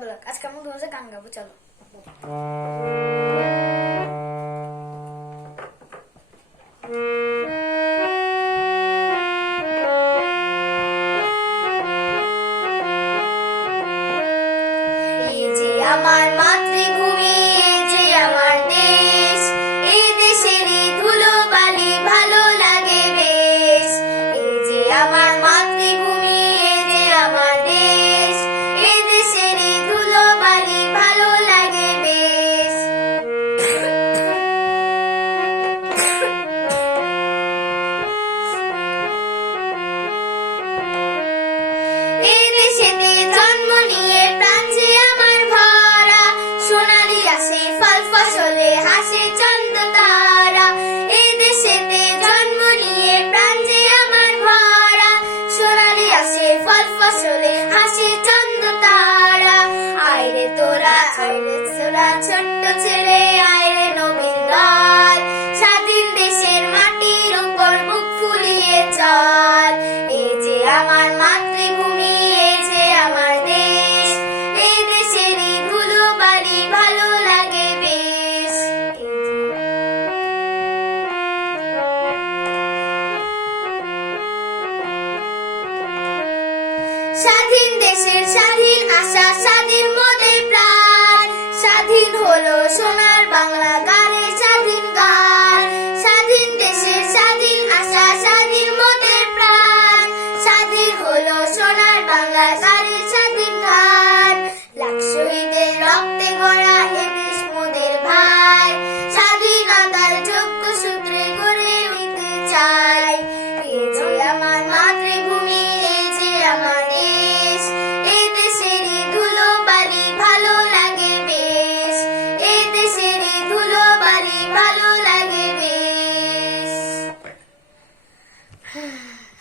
Blog. আজকে আমরা তোমাদের গান গাবো, চলো। এই যে আমার মাতৃভূমি, এই যে আমার দেশ, এই দেশেরই ধুলো বালি ভালো লাগে বেশ। এই যে আমার মাতৃভূমি, এই যে আমার দেশ, এই দেশেরই ধুলো বালি ভালো লাগে বেশ। এই দেশেতে জন্ম নিয়ে প্রাণ যে আমার ভরা, সোনালি আসে ফল ফসলে হাসে চন্দ্র তারা। এই দেশেতে জন্ম নিয়ে প্রাণ যে আমার ভরা, সোনালি আসে ফল ফসলে হাসে চন্দ্র তারা। আইরে তোরা ছোট্ট ছেলে, আইরে নবীন দল, স্বাধীন দেশের মাটির উপর বুক ফুলিয়ে চল। এই যে আমার মাতৃভূমি, এই যে আমার দেশ, এই দেশেরই ধুলো বালি ভালো লাগে বেশ। স্বাধীন দেশের স্বাধীন আশা, স্বাধীন মোদের প্রাণ, স্বাধীন হলো সোনার বাংলা।